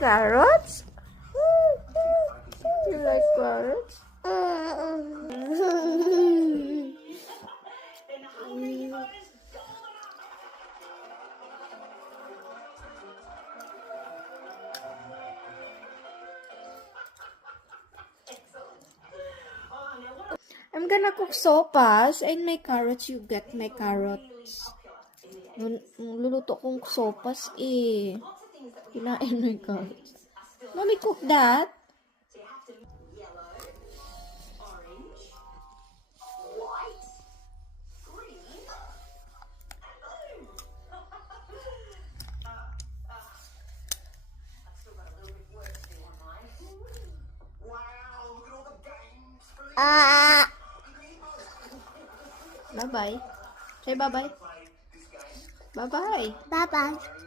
carrots? You like carrots? I'm gonna cook sopas and my carrots. You get my carrots. Luluto kong sopas eh. Kinain mo yung carrots. Mommy, cook that. Bye-bye. Say bye-bye. Bye-bye. Bye-bye.